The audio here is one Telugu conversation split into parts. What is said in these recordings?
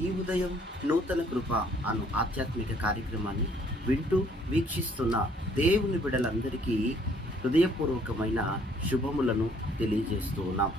ఈ ఉదయం నూతన కృప అను ఆధ్యాత్మిక కార్యక్రమాన్ని వింటూ వీక్షిస్తున్న దేవుని బిడలందరికీ హృదయపూర్వకమైన శుభములను తెలియజేస్తూ ఉన్నాం.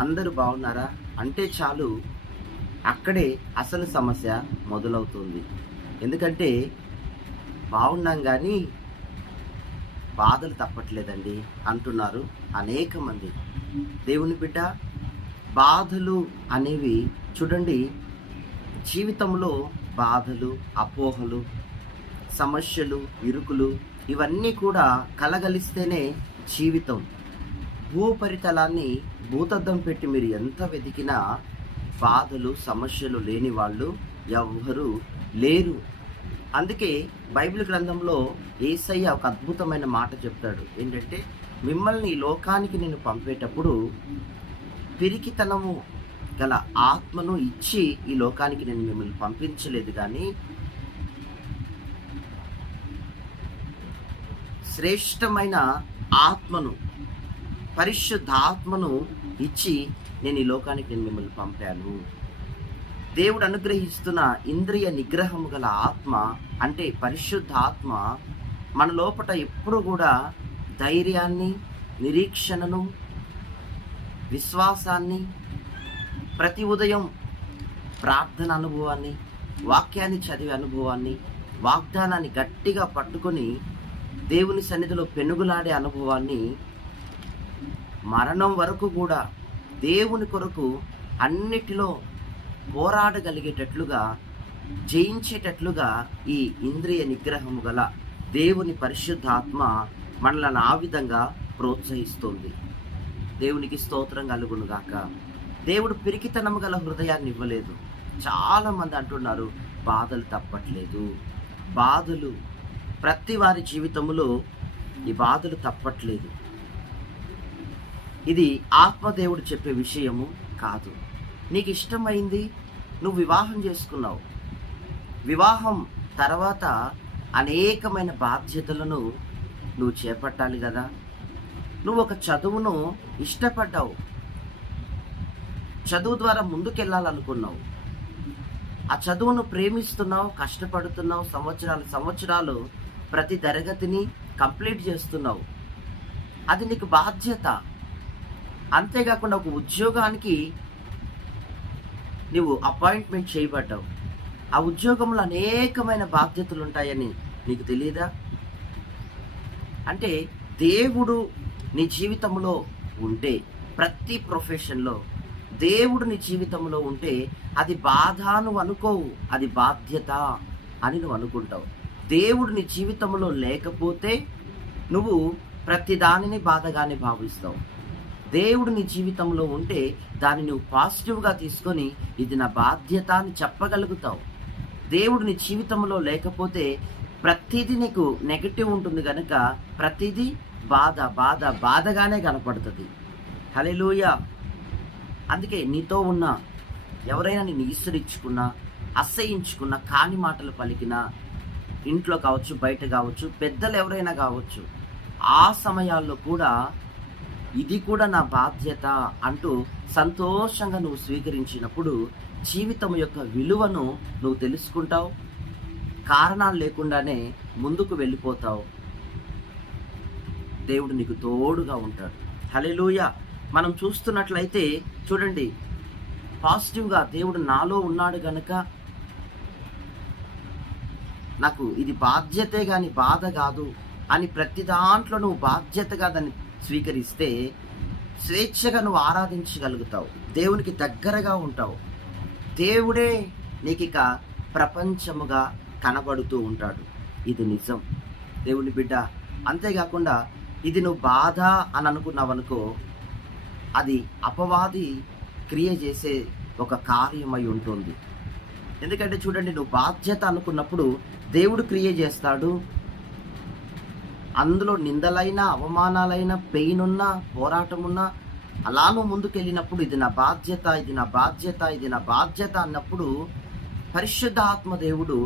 అందరూ బాగున్నారా? అంటే చాలు అక్కడే అసలు సమస్య మొదలవుతుంది. ఎందుకంటే బాగున్నాం కానీ బాధలు తప్పట్లేదండి అంటున్నారు అనేక మంది. దేవుని బిడ్డ బాధలు అనేవి చూడండి జీవితంలో బాధలు అపోహలు సమస్యలు ఇరుకులు ఇవన్నీ కూడా కలగలిస్తేనే జీవితం. భూపరితలాన్ని భూతద్దం పెట్టి మీరు ఎంత వెతికినా బాధలు సమస్యలు లేని వాళ్ళు ఎవ్వరూ లేరు. అందుకే బైబిల్ గ్రంథంలో ఏసయ్య ఒక అద్భుతమైన మాట చెప్తాడు. ఏంటంటే మిమ్మల్ని ఈ లోకానికి నేను పంపేటప్పుడు పిరికితనము గల ఆత్మను ఇచ్చి ఈ లోకానికి నేను మిమ్మల్ని పంపించలేదు కానీ శ్రేష్టమైన ఆత్మను పరిశుద్ధాత్మను ఇచ్చి నేను ఈ లోకానికి నేను మిమ్మల్ని పంపాను. దేవుడు అనుగ్రహిస్తున్న ఇంద్రియ నిగ్రహము గల ఆత్మ అంటే పరిశుద్ధాత్మ మన లోపట ఎప్పుడు కూడా ధైర్యాన్ని నిరీక్షణను విశ్వాసాన్ని ప్రతి ఉదయం ప్రార్థన అనుభవాన్ని వాక్యాన్ని చదివే అనుభవాన్ని వాగ్దానాన్ని గట్టిగా పట్టుకొని దేవుని సన్నిధిలో పెనుగులాడే అనుభవాన్ని మరణం వరకు కూడా దేవుని కొరకు అన్నిటిలో పోరాడగలిగేటట్లుగా జయించేటట్లుగా ఈ ఇంద్రియ నిగ్రహము గల దేవుని పరిశుద్ధాత్మ మనలను ఆ విధంగా ప్రోత్సహిస్తుంది. దేవునికి స్తోత్రం కలుగునుగాక. దేవుడు పిరికితనము గల హృదయాన్ని ఇవ్వలేదు. చాలామంది అంటున్నారు బాధలు తప్పట్లేదు. బాధలు ప్రతి వారి జీవితంలో ఈ బాధలు తప్పట్లేదు. ఇది ఆత్మదేవుడు చెప్పే విషయము కాదు. నీకు ఇష్టమైంది నువ్వు వివాహం చేసుకున్నావు. వివాహం తర్వాత అనేకమైన బాధ్యతలను నువ్వు చేపట్టాలి కదా. నువ్వు ఒక చదువును ఇష్టపడ్డావు. చదువు ద్వారా ముందుకెళ్ళాలనుకున్నావు. ఆ చదువును ప్రేమిస్తున్నావు కష్టపడుతున్నావు సంవత్సరాలు సంవత్సరాలు ప్రతి తరగతిని కంప్లీట్ చేస్తున్నావు. అది నీకు బాధ్యత. అంతేకాకుండా ఒక ఉద్యోగానికి నువ్వు అపాయింట్మెంట్ చేయబడ్డావు. ఆ ఉద్యోగంలో అనేకమైన బాధ్యతలు ఉంటాయని నీకు తెలియదా? అంటే దేవుడు నీ జీవితంలో ఉంటే ప్రతి ప్రొఫెషన్లో దేవుడు నీ జీవితంలో ఉంటే అది బాధ నువ్వు అనుకోవు అది బాధ్యత అని నువ్వు అనుకుంటావు. దేవుడు నీ జీవితంలో లేకపోతే నువ్వు ప్రతి దానిని బాధగానే భావిస్తావు. దేవుడు నీ జీవితంలో ఉంటే దాన్ని నువ్వు పాజిటివ్గా తీసుకొని ఇది నా బాధ్యత అని చెప్పగలుగుతావు. దేవుడు నీ జీవితంలో లేకపోతే ప్రతిదీ నీకు నెగటివ్ ఉంటుంది కనుక ప్రతిదీ బాధ బాధ బాధగానే కనపడుతుంది. హలెలూయ అందుకే నీతో ఉన్న ఎవరైనా నేను ఈశ్వరించుకున్నా అసహించుకున్నా కాని మాటలు పలికినా ఇంట్లో కావచ్చు బయట కావచ్చు పెద్దలు ఎవరైనా కావచ్చు ఆ సమయాల్లో కూడా ఇది కూడా నా బాధ్యత అంటూ సంతోషంగా నువ్వు స్వీకరించినప్పుడు జీవితం యొక్క విలువను నువ్వు తెలుసుకుంటావు. కారణాలు లేకుండానే ముందుకు వెళ్ళిపోతావు. దేవుడు నీకు తోడుగా ఉంటాడు. హలెలూయ మనం చూస్తున్నట్లయితే చూడండి పాజిటివ్గా దేవుడు నాలో ఉన్నాడు కనుక నాకు ఇది బాధ్యతే కానీ బాధ కాదు అని ప్రతి దాంట్లో నువ్వు బాధ్యతగా దాన్ని స్వీకరిస్తే స్వేచ్ఛగా నువ్వు ఆరాధించగలుగుతావు. దేవునికి దగ్గరగా ఉంటావు. దేవుడే నీకు ఇక ప్రపంచముగా కనబడుతూ ఉంటాడు. ఇది నిజం. దేవుని బిడ్డ అంతేకాకుండా ఇది నువ్వు బాధ అని అనుకున్నావు అనుకో అది అపవాది క్రియ చేసే ఒక కార్యమై ఉంటుంది. ఎందుకంటే చూడండి నువ్వు బాధ్యత అనుకున్నప్పుడు దేవుడు క్రియ చేస్తాడు. అందులో నిందలైన అవమానాలైన పెయిన్ ఉన్నా పోరాటం ఉన్నా అలా నువ్వు ముందుకెళ్ళినప్పుడు ఇది నా బాధ్యత ఇది నా బాధ్యత ఇది నా బాధ్యత అన్నప్పుడు పరిశుద్ధ ఆత్మ దేవుడు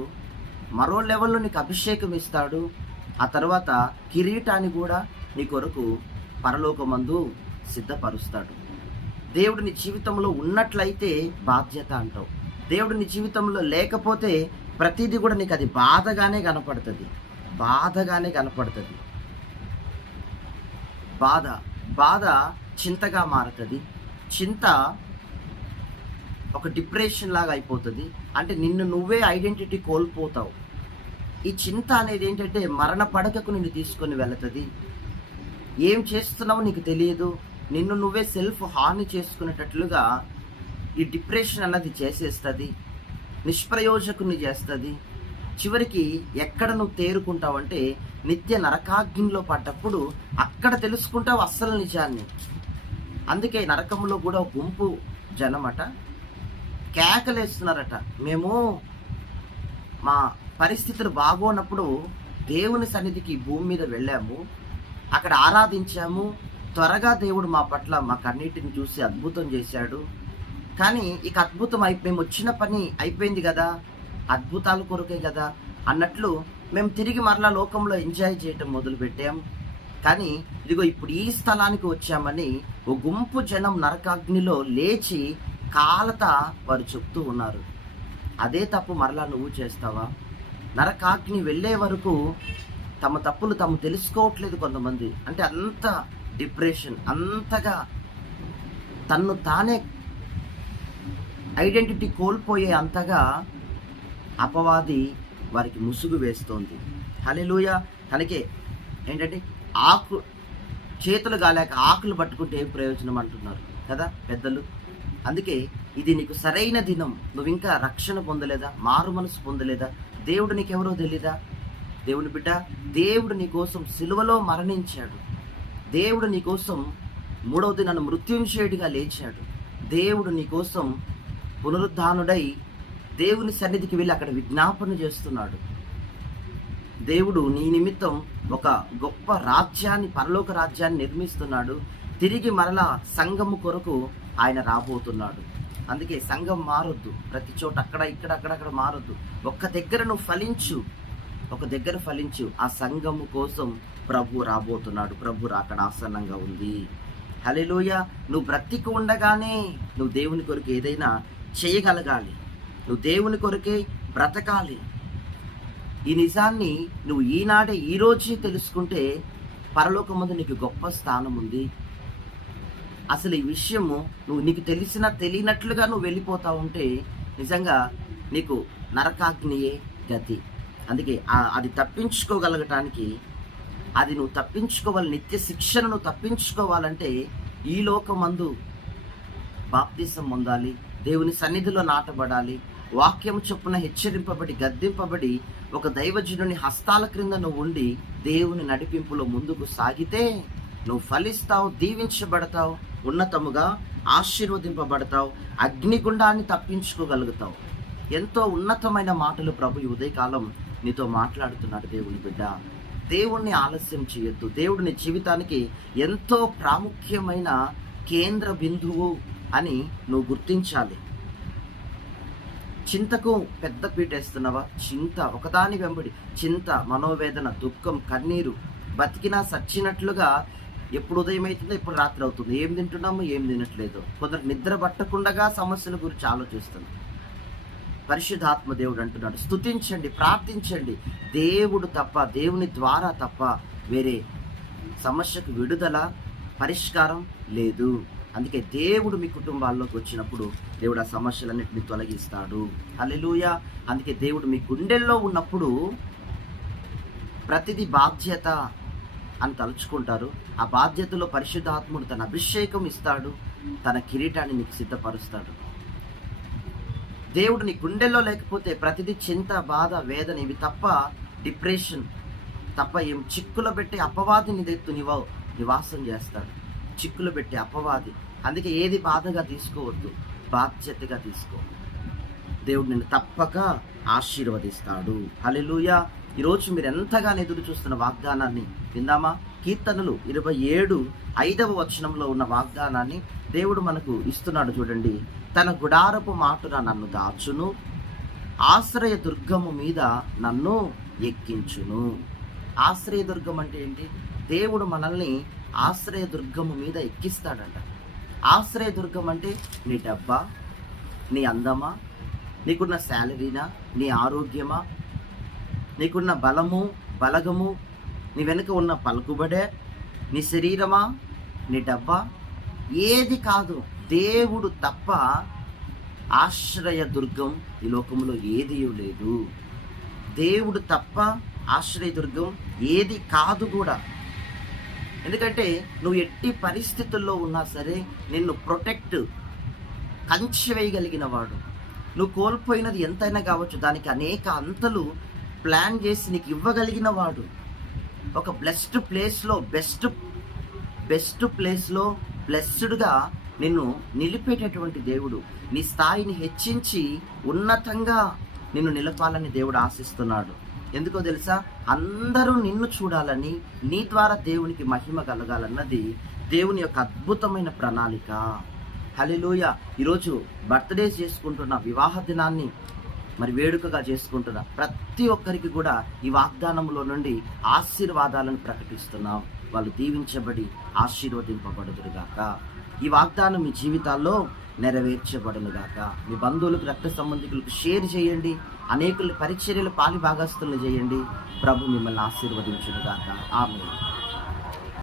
మరో లెవెల్లో నీకు అభిషేకం ఇస్తాడు. ఆ తర్వాత కిరీటాన్ని కూడా నీ కొరకు పరలోకమందు సిద్ధపరుస్తాడు. దేవుడు నీ జీవితంలో ఉన్నట్లయితే బాధ్యత అంటావు. దేవుడు నీ జీవితంలో లేకపోతే ప్రతిదీ కూడా నీకు అది బాధగానే కనపడుతుంది. బాధగానే కనపడుతుంది. బాధ బాధ చింతగా మారుతుంది. చింత ఒక డిప్రెషన్ లాగా అయిపోతుంది. అంటే నిన్ను నువ్వే ఐడెంటిటీ కోల్పోతావు. ఈ చింత అనేది ఏంటంటే మరణ పడకకు నిన్ను తీసుకొని వెళుతుంది. ఏం చేస్తున్నావో నీకు తెలియదు. నిన్ను నువ్వే సెల్ఫ్ హాని చేసుకునేటట్లుగా ఈ డిప్రెషన్ అన్నది చేసేస్తుంది నిష్ప్రయోజకుని చేస్తుంది. చివరికి ఎక్కడ నువ్వు తేరుకుంటావంటే నిత్య నరకాగ్నిలో పడ్డప్పుడు అక్కడ తెలుసుకుంటావు అస్సలు నిజాన్ని. అందుకే నరకంలో కూడా గుంపు జనమట. కేకలేస్తున్నారట. మేము మా పరిస్థితులు బాగోనప్పుడు దేవుని సన్నిధికి భూమి మీద వెళ్ళాము. అక్కడ ఆరాధించాము. త్వరగా దేవుడు మా పట్ల మా కన్నీటిని చూసి అద్భుతం చేశాడు. కానీ ఇక అద్భుతం అయి మేము వచ్చిన పని అయిపోయింది కదా అద్భుతాల కొరకే కదా అన్నట్లు మేము తిరిగి మరలా లోకంలో ఎంజాయ్ చేయటం మొదలుపెట్టాం. కానీ ఇదిగో ఇప్పుడు ఈ స్థలానికి వచ్చామని ఓ గుంపు జనం నరకాగ్నిలో లేచి కాలత వారు చెప్తూ ఉన్నారు. అదే తప్పు మరలా నువ్వు చేస్తావా? నరకాగ్ని వెళ్ళే వరకు తమ తప్పులు తాము తెలుసుకోవట్లేదు కొంతమంది. అంటే అంత డిప్రెషన్ అంతగా తన్ను తానే ఐడెంటిటీ కోల్పోయే అంతగా అపవాది వారికి ముసుగు వేస్తోంది. హలెలూయ తనకే ఏంటంటే ఆకు చేతులు కాలేక ఆకులు పట్టుకుంటే ఏం ప్రయోజనం అంటున్నారు కదా పెద్దలు? అందుకే ఇది నీకు సరైన దినం. నువ్వు ఇంకా రక్షణ పొందలేదా? మారు మనసు పొందలేదా? దేవుడు నీకెవరో తెలీదా? దేవుని బిడ్డ దేవుడు నీ కోసం సిలువలో మరణించాడు. దేవుడు నీ కోసం మూడవ దినాన్ని మృత్యుంశేయుడిగా లేచాడు. దేవుడు నీ కోసం పునరుద్ధానుడై దేవుని సన్నిధికి వెళ్ళి అక్కడ విజ్ఞాపన చేస్తున్నాడు. దేవుడు నీ నిమిత్తం ఒక గొప్ప రాజ్యాన్ని పరలోక రాజ్యాన్ని నిర్మిస్తున్నాడు. తిరిగి మరలా సంఘము కొరకు ఆయన రాబోతున్నాడు. అందుకే సంఘం మారొద్దు. ప్రతి చోట అక్కడ ఇక్కడ అక్కడక్కడ మారొద్దు. ఒక్క దగ్గర నువ్వు ఫలించు. ఒక దగ్గర ఫలించు. ఆ సంఘము కోసం ప్రభు రాబోతున్నాడు. ప్రభు రాకడ ఆసన్నంగా ఉంది. హలిలోయ నువ్వు బ్రతికి ఉండగానే నువ్వు దేవుని కొరకు ఏదైనా చేయగలగాలి. నువ్వు దేవుని కొరకే బ్రతకాలి. ఈ నిజాన్ని నువ్వు ఈనాడే ఈ రోజే తెలుసుకుంటే పరలోకమందు నీకు గొప్ప స్థానం ఉంది. అసలు ఈ విషయము నువ్వు నీకు తెలిసినా తెలియనట్లుగా నువ్వు వెళ్ళిపోతా ఉంటే నిజంగా నీకు నరకాగ్నియే గతి. అందుకే అది తప్పించుకోగలగటానికి అది నువ్వు తప్పించుకోవాలి నిత్య శిక్షణను తప్పించుకోవాలంటే ఈ లోకమందు బాప్తీసం పొందాలి దేవుని సన్నిధిలో నాటబడాలి వాక్యం చొప్పున హెచ్చరింపబడి గద్దింపబడి ఒక దైవజనుని హస్తాల క్రింద నువ్వు ఉండి దేవుని నడిపింపులో ముందుకు సాగితే నువ్వు ఫలిస్తావు దీవించబడతావు ఉన్నతముగా ఆశీర్వదింపబడతావు అగ్నిగుండాన్ని తప్పించుకోగలుగుతావు. ఎంతో ఉన్నతమైన మాటలు ప్రభు ఈ ఉదయకాలం నీతో మాట్లాడుతున్నాడు దేవుని బిడ్డ. దేవుణ్ణి ఆలస్యం చేయొద్దు. దేవుడు నీ జీవితానికి ఎంతో ప్రాముఖ్యమైన కేంద్ర బిందువు అని నువ్వు గుర్తించాలి. చింతకు పెద్ద పీటేస్తున్నావా చింత ఒకదాని వెంబడి. చింత మనోవేదన దుఃఖం కన్నీరు. బతికినా సచ్చినట్లుగా ఎప్పుడు ఉదయం అవుతుందో ఎప్పుడు రాత్రి అవుతుంది. ఏం తింటున్నామో ఏం తినట్లేదు. కొందరు నిద్ర పట్టకుండగా సమస్యల గురించి ఆలోచిస్తుంది పరిశుద్ధాత్మ దేవుడు అంటున్నాడు. స్తుతించండి ప్రార్థించండి. దేవుడు తప్ప దేవుని ద్వారా తప్ప వేరే సమస్యకు విడుదల పరిష్కారం లేదు. అందుకే దేవుడు మీ కుటుంబాల్లోకి వచ్చినప్పుడు దేవుడు ఆ సమస్యలన్నింటినీ తొలగిస్తాడు. హల్లెలూయ. అందుకే దేవుడు మీ గుండెల్లో ఉన్నప్పుడు ప్రతిదీ బాధ్యత అని తలుచుకుంటారు. ఆ బాధ్యతలో పరిశుద్ధాత్ముడు తన అభిషేకం ఇస్తాడు తన కిరీటాన్ని నీకు సిద్ధపరుస్తాడు. దేవుడు నీ గుండెల్లో లేకపోతే ప్రతిదీ చింత బాధ వేదన ఇవి తప్ప డిప్రెషన్ తప్ప ఏం చిక్కులు పెట్టి అపవాది నీ దగ్గర నివాసం చేస్తాడు. చిక్కులు పెట్టి అపవాది. అందుకే ఏది బాధగా తీసుకోవద్దు బాధ్యతగా తీసుకో. దేవుడు నిన్ను తప్పక ఆశీర్వదిస్తాడు. హల్లెలూయా. ఈరోజు మీరు ఎంతగానో ఎదురు చూస్తున్న వాగ్దానాన్ని విందామా? కీర్తనలు ఇరవై ఏడు ఐదవ వచనంలో ఉన్న వాగ్దానాన్ని దేవుడు మనకు ఇస్తున్నాడు చూడండి. తన గుడారపు మాటున నన్ను దాచును ఆశ్రయ దుర్గము మీద నన్ను ఎక్కించును. ఆశ్రయ దుర్గం అంటే ఏంటి? దేవుడు మనల్ని ఆశ్రయ దుర్గము మీద ఎక్కిస్తాడంట. ఆశ్రయ దుర్గం అంటే నీ డబ్బా నీ అందమా నీకున్న శాలరీనా నీ ఆరోగ్యమా నీకున్న బలము బలగము నీ వెనుక ఉన్న పలుకుబడే నీ శరీరమా నీ డబ్బా ఏది కాదు దేవుడు తప్ప ఆశ్రయ దుర్గం ఈ లోకంలో ఏది లేదు. దేవుడు తప్ప ఆశ్రయ దుర్గం ఏది కాదు కూడా. ఎందుకంటే నువ్వు ఎట్టి పరిస్థితుల్లో ఉన్నా సరే నిన్ను ప్రొటెక్ట్ కంచి వేయగలిగిన వాడు. నువ్వు కోల్పోయినది ఎంతైనా కావచ్చు దానికి అనేక అంతలు ప్లాన్ చేసి నీకు ఇవ్వగలిగిన వాడు. ఒక బ్లెస్డ్ ప్లేస్లో బెస్ట్ బెస్ట్ ప్లేస్లో బ్లెస్డ్గా నిన్ను నిలిపేటటువంటి దేవుడు. నీ స్థాయిని హెచ్చించి ఉన్నతంగా నిన్ను నిలపాలని దేవుడు ఆశిస్తున్నాడు. ఎందుకో తెలుసా? అందరూ నిన్ను చూడాలని నీ ద్వారా దేవునికి మహిమ కలగాలన్నది దేవుని యొక్క అద్భుతమైన ప్రణాళిక. హలిలోయ ఈరోజు బర్త్డే చేసుకుంటున్న వివాహ దినాన్ని మరి వేడుకగా చేసుకుంటున్న ప్రతి ఒక్కరికి కూడా ఈ వాగ్దానంలో నుండి ఆశీర్వాదాలను ప్రకటిస్తున్నాం. వాళ్ళు దీవించబడి ఆశీర్వదింపబడుదురుగాక. ఈ వాగ్దానం మీ జీవితాల్లో నెరవేర్చబడునుగాక మీ బంధువులకు రక్త సంబంధికులకు షేర్ చేయండి. అనేకుల పరిచర్యలు పాలి భాగస్తులను చేయండి. ప్రభు మిమ్మల్ని ఆశీర్వదించునుగాక ఆమె